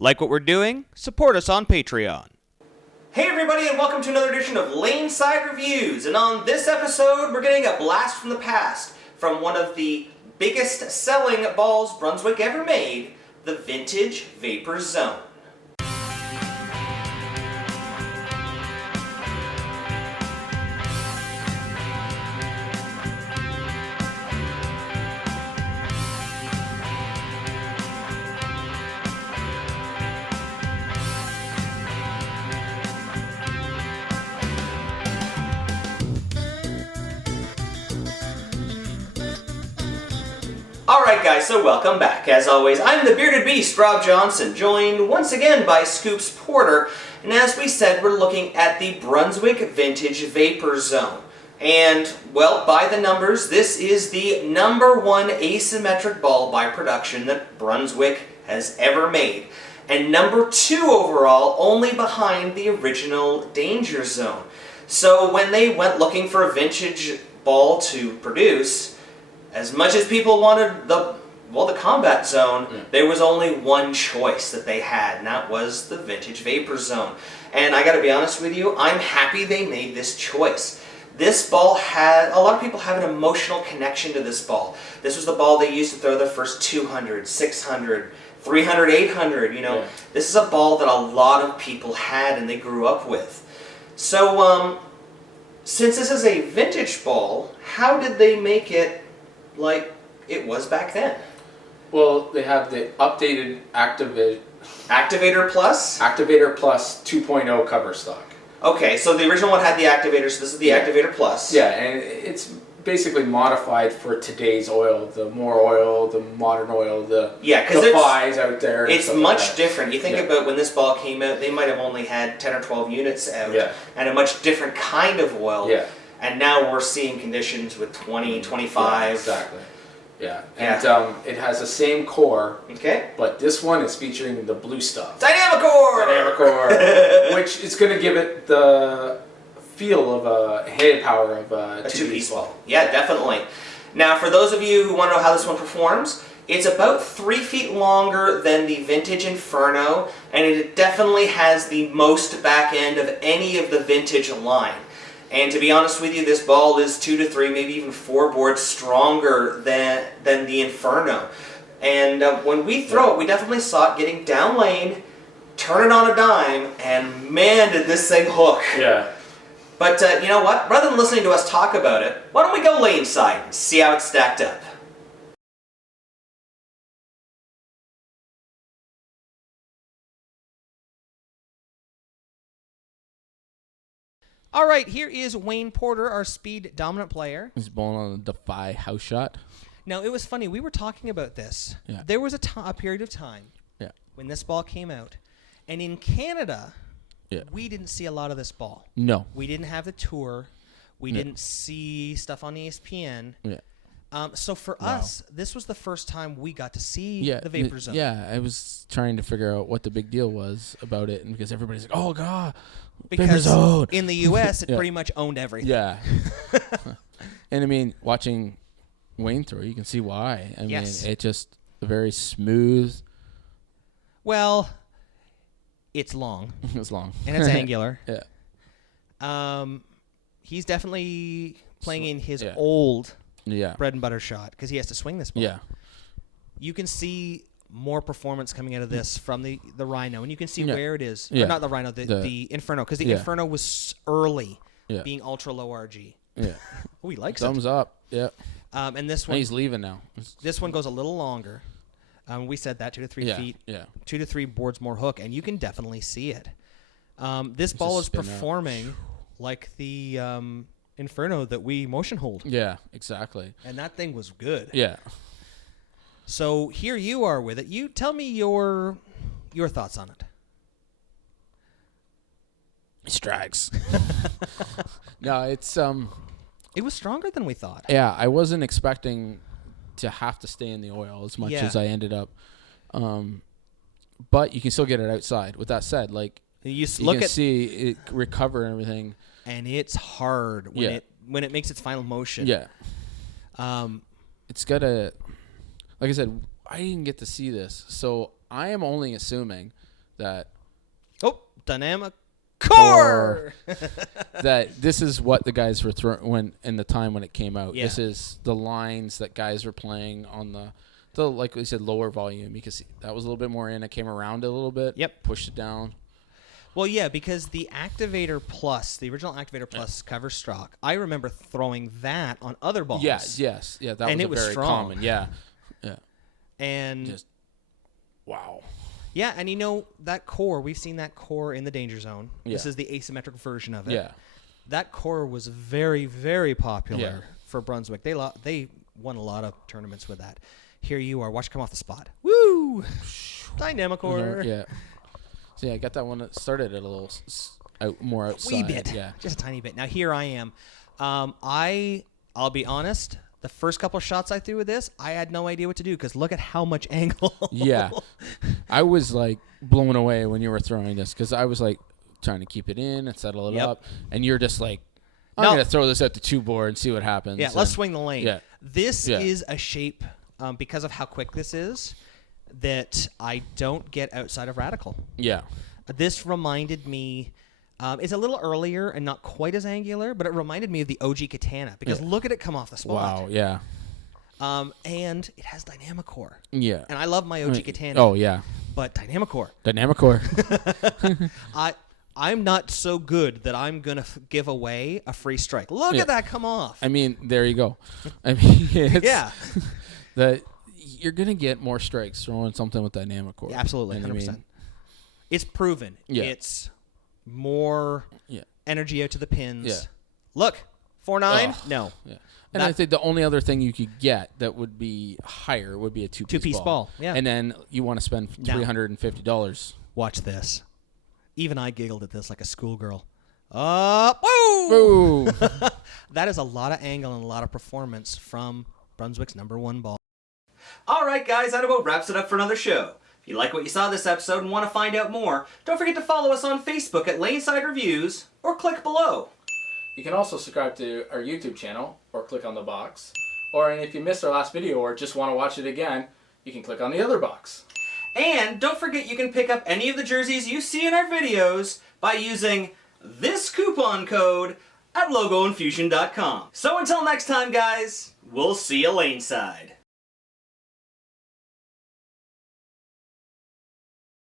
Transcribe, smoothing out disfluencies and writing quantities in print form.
Like what we're doing? Support us on Patreon. Hey everybody, and welcome to another edition of Laneside Reviews. And on this episode, we're getting a blast from the past from one of the biggest selling balls Brunswick ever made, the Vintage Vapor Zone. Alright guys, so welcome back. As always, I'm the Bearded Beast, Rob Johnson, joined once again by Scoops Porter, and as we said, we're looking at the Brunswick Vintage Vapor Zone. And, well, by the numbers, this is the #1 asymmetric ball by production that Brunswick has ever made. And #2 overall, only behind the original Danger Zone. So when they went looking for a vintage ball to produce, as much as people wanted the Combat Zone, there was only one choice that they had, and that was the Vintage Vapor Zone. And I gotta be honest with you, I'm happy they made this choice. This ball had, a lot of people have an emotional connection to this ball. This was the ball they used to throw their first 200, 600, 300, 800, you know. Yeah. This is a ball that a lot of people had and they grew up with. So, since this is a vintage ball, how did they make it like it was back then? Well, they have the updated Activator Plus 2.0 cover stock. Okay, so the original one had the Activator, so this is the Activator Plus. Yeah, and it's basically modified for today's oil, the more oil, the modern oil, the FIs out there. It's much different. You think about when this ball came out, they might have only had 10 or 12 units out, and a much different kind of oil. Yeah. And now we're seeing conditions with 20, 25. Yeah, exactly. Yeah. And it has the same core. Okay. But this one is featuring the blue stuff. Dynamic-Core! Which is going to give it the feel of a head power of a two-piece ball. Yeah, definitely. Now, for those of you who want to know how this one performs, it's about 3 feet longer than the Vintage Inferno, and it definitely has the most back end of any of the Vintage line. And to be honest with you, this ball is 2 to 3, maybe even 4 boards stronger than the Inferno. And when we throw it, we definitely saw it getting down lane, turn it on a dime, and man, did this thing hook. Yeah. But you know what? Rather than listening to us talk about it, why don't we go lane side and see how it's stacked up? All right, here is Wayne Porter, our speed dominant player. He's bowling on a Defy house shot. Now, it was funny. We were talking about this. Yeah. There was a period of time when this ball came out, and in Canada, we didn't see a lot of this ball. No. We didn't have the tour. We didn't see stuff on ESPN. Yeah. So for us, this was the first time we got to see the Vapor Zone. Yeah, I was trying to figure out what the big deal was about it, and because everybody's like, "Oh God, because Vapor Zone." In the U.S., it pretty much owned everything. Yeah. And I mean, watching Wayne throw, you can see why. I mean, it just very smooth. Well, it's long. It's long. And it's angular. Yeah. He's definitely playing in his old bread and butter shot because he has to swing this ball. Yeah. You can see more performance coming out of this from the Rhino, and you can see where it is. Or not the Rhino, the Inferno, because the Inferno was early, being ultra low RG. Yeah. Oh, he likes Thumbs up. Yeah. And this one, he's leaving now. This one goes a little longer. We said that 2 to 3 feet. Yeah. 2 to 3 boards more hook, and you can definitely see it. This ball is performing like the Inferno that we motion hold. Yeah, exactly. And that thing was good. Yeah. So here you are with it. You tell me your thoughts on it. It strikes. No, it's It was stronger than we thought. Yeah, I wasn't expecting to have to stay in the oil as much as I ended up. But you can still get it outside. With that said, like you can see it recover and everything. And it's hard when it makes its final motion. Yeah. It's got a, like I said, I didn't get to see this, so I am only assuming that Dynamic core. That this is what the guys were throwing when in the time when it came out. Yeah. This is the lines that guys were playing on the like we said, lower volume. You can see that was a little bit more in. It came around a little bit. Yep. Pushed it down. Well, yeah, because the Activator Plus, the original Activator Plus cover stock, I remember throwing that on other balls. Yes. Yeah. That And was it was very strong. common. Yeah. And Just wow. yeah, and you know that core, we've seen that core in the danger zone. Yeah. This is the asymmetric version of it. Yeah. That core was very, very popular Yeah. for Brunswick. They won a lot of tournaments with that. Here you are. Watch come off the spot. Woo! Dynamic core. Yeah. So yeah, I got that one that started at a little more outside. Wee bit. Yeah. Just a tiny bit. Now here I am. I'll be honest. The first couple shots I threw with this, I had no idea what to do because look at how much angle. Yeah. I was like blown away when you were throwing this because I was like trying to keep it in and settle it up. And you're just like, I'm going to throw this at the 2-board and see what happens. Yeah, let's swing the lane. Yeah. This is a shape, because of how quick this is, that I don't get outside of radical. Yeah. This reminded me, it's a little earlier and not quite as angular, but it reminded me of the OG Katana because look at it come off the spot. Wow, yeah. And it has dynamic core. Yeah. And I love my OG Katana. Oh, yeah. But dynamic core. Dynamic core. I'm not so good that I'm going to give away a free strike. Look at that come off. I mean, there you go. I mean, yeah. That you're going to get more strikes throwing something with dynamic core. Yeah, absolutely, 100%. I mean, it's proven. Yeah. It's more energy out to the pins. Yeah. Look, 4-9? No. Yeah. And I think the only other thing you could get that would be higher would be a two-piece ball. Yeah. And then you want to spend $350. Watch this. Even I giggled at this like a schoolgirl. Woo! Woo! That is a lot of angle and a lot of performance from Brunswick's #1 ball. All right, guys, that about wraps it up for another show. If you like what you saw this episode and want to find out more, don't forget to follow us on Facebook at Laneside Reviews or click below. You can also subscribe to our YouTube channel or click on the box. And if you missed our last video or just want to watch it again, you can click on the other box. And don't forget you can pick up any of the jerseys you see in our videos by using this coupon code at logoinfusion.com. So until next time, guys, we'll see you laneside.